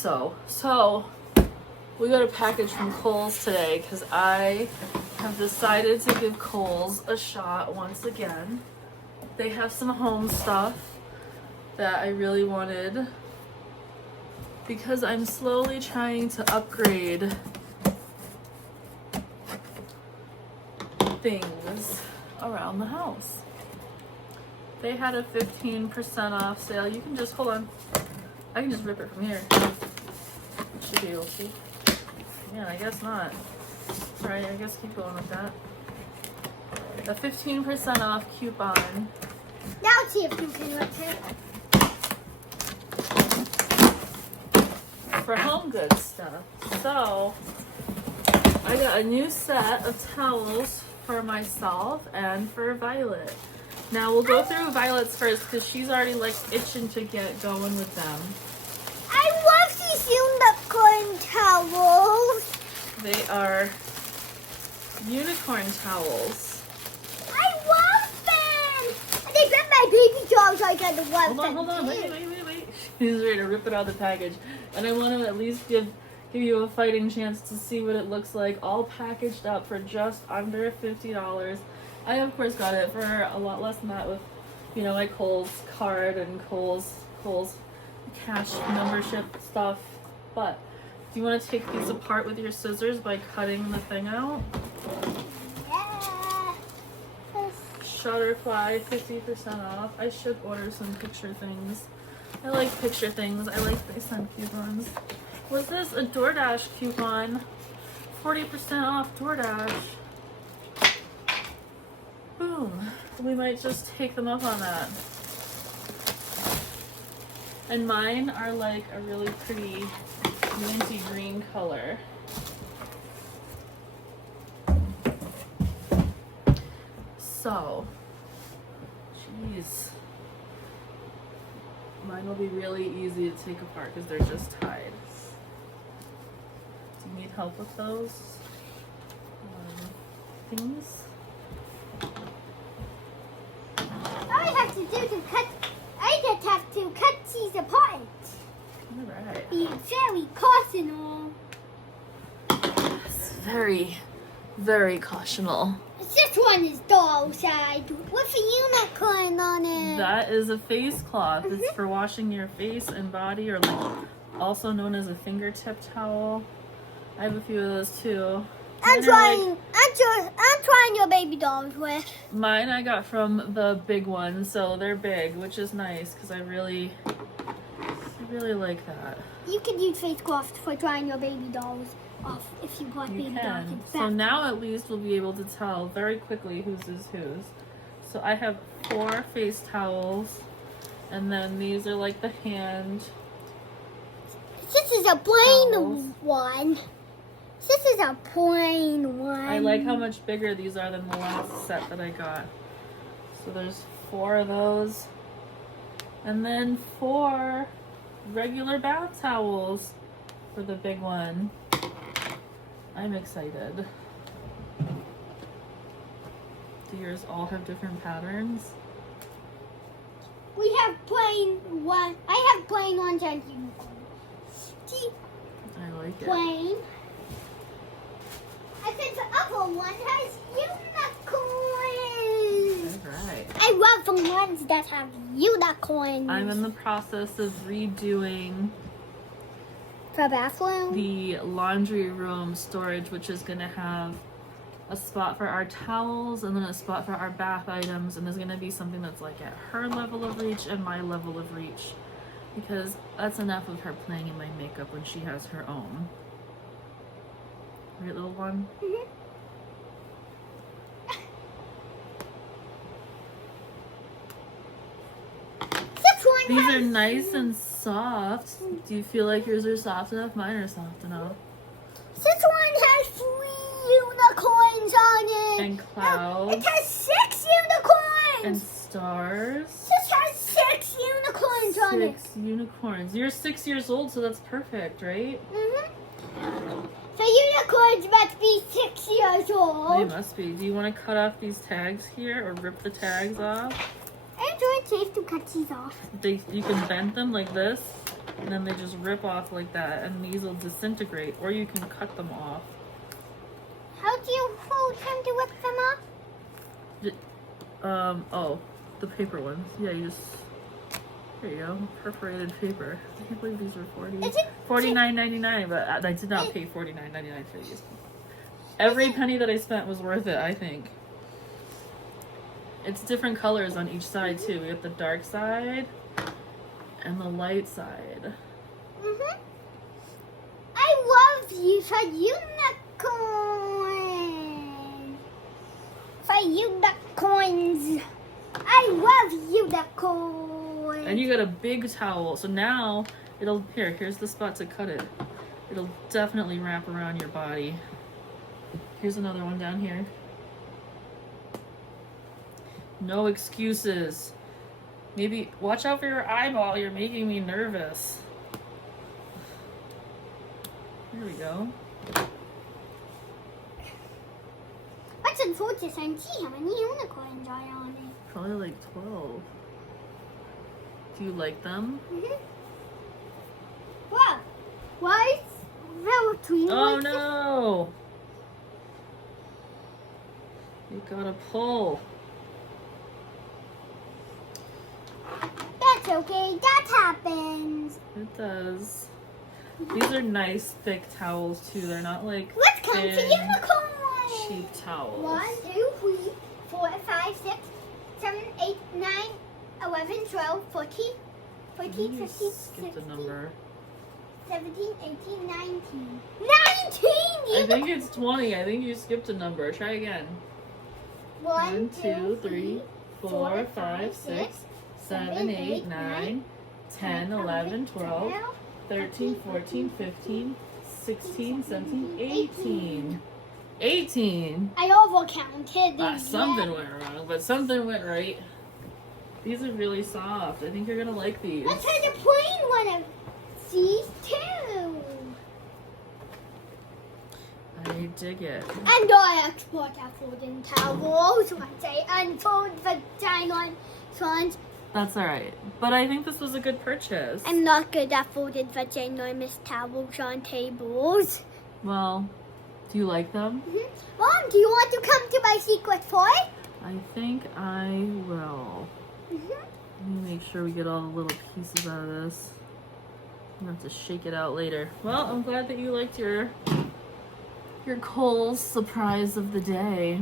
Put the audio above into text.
so. So, we got a package from Kohl's today because I have decided to give Kohl's a shot once again. They have some home stuff that I really wanted because I'm slowly trying to upgrade things around the house. They had a 15% off sale. You can just, hold on. I can just rip it from here. Should be able to. Yeah, I guess not. Alright, I guess keep going with that. A 15% off coupon. Now see if you can rip it. For home goods stuff. So, I got a new set of towels for myself and for Violet. Now we'll go through Violet's first because she's already like itching to get going with them. I love these unicorn towels. They are unicorn towels. I love them. And they fit my baby dolls like I love them. Hold on, wait. She's ready to rip it out of the package. And I want to at least give you a fighting chance to see what it looks like, all packaged up for just under $50. I of course got it for a lot less than that with, you know, my Kohl's card and Kohl's cash membership stuff. But do you want to take these apart with your scissors by cutting the thing out? Yeah. Shutterfly 50% off. I should order some picture things. I like picture things. I like they send coupons. Was this a DoorDash coupon? 40% off DoorDash. Boom. We might just take them up on that. And mine are like a really pretty minty green color. So, jeez. Mine will be really easy to take apart because they're just tied. Do you need help with those things? All I have to do to cut, I just have to cut these apart. Alright. Be very cautional. It's very, very cautional. This one is doll side with a unicorn on it. That is a face cloth. It's for washing your face and body, or like also known as a fingertip towel. I have a few of those too. I'm trying your baby dolls with. Mine I got from the big one, so they're big, which is nice because I really like that. You can use face cloths for drying your baby dolls off if you want You baby dolls. can. So now at least we'll be able to tell very quickly whose is whose. So I have 4 face towels, and then these are like the hand. This is a plain towels. one. This is a plain one. I like how much bigger these are than the last set that I got. So there's 4 of those. And then 4 regular bath towels for the big one. I'm excited. Do yours all have different patterns? We have plain one. I have plain ones and unicorns. See, I like it. plain. I think the other one has unicorns. Alright. I love the ones that have unicorns. I'm in the process of redoing For bathroom? the laundry room storage, which is going to have a spot for our towels and then a spot for our bath items, and there's going to be something that's like at her level of reach and my level of reach, because that's enough of her playing in my makeup when she has her own. Right, little one? Mhm. This one These has are nice and soft. Do you feel like yours are soft enough? Mine are soft enough. This one has 3 unicorns on it. And clouds. It has 6 unicorns. And stars. This has 6 unicorns on it. 6 unicorns. You're 6 years old, so that's perfect, right? The unicorns must be 6 years They old. must be. Do you want to cut off these tags here or rip the tags off? I'm doing safe to cut these off. You can bend them like this. And then they just rip off like that, and these will disintegrate, or you can cut them off. How do you hold them to whip them off? Oh, the paper ones. Yeah, you just, there you go, perforated paper. I can't believe these are Is it $49.99, but I did not pay $49.99 for these. Every penny that I spent was worth it, I think. It's different colors on each side too. We have the dark side and the light side. Mhm. I love you for unicorns. I love unicorns. And you got a big towel, so now here's the spot to cut it. It'll definitely wrap around your body. Here's another one down here. No excuses. Maybe watch out for your eyeball. You're making me nervous. There we go. Let's unfold this and see how many unicorns are on it. Probably like 12. Do you like them? Mhm. Wow. Why is there between Oh like no! You gotta pull. That's okay. That happens. It does. These are nice, thick towels too. They're not like Let's count the thin, unicorns. cheap towels. 1, 2, 3, 4, 5, 6, 7, 8, 9, 11, 12, 14, 14, You 15, skipped 16, a number. 17, 18, 19. 19! I think it's 20. I think you skipped a number. Try again. 1, 2, 3, 4, 5, 6, 7, 8, 9, 10, 11, 12, 13, 14, 15, 16, 17, 18. 18. I overcounted. Something went wrong, but something went right. These are really soft. I think you're gonna like these. Let's try the plain one of these too. I dig it. And I export our food in towels once I unfold the giant ones. That's alright. But I think this was a good purchase. I'm not good at folding the ginormous towels on tables. Well, do you like them? Mom, do you want to come to my secret toy? I think I will. Let me make sure we get all the little pieces out of this. I'm gonna have to shake it out later. Well, I'm glad that you liked your Kohl's surprise of the day.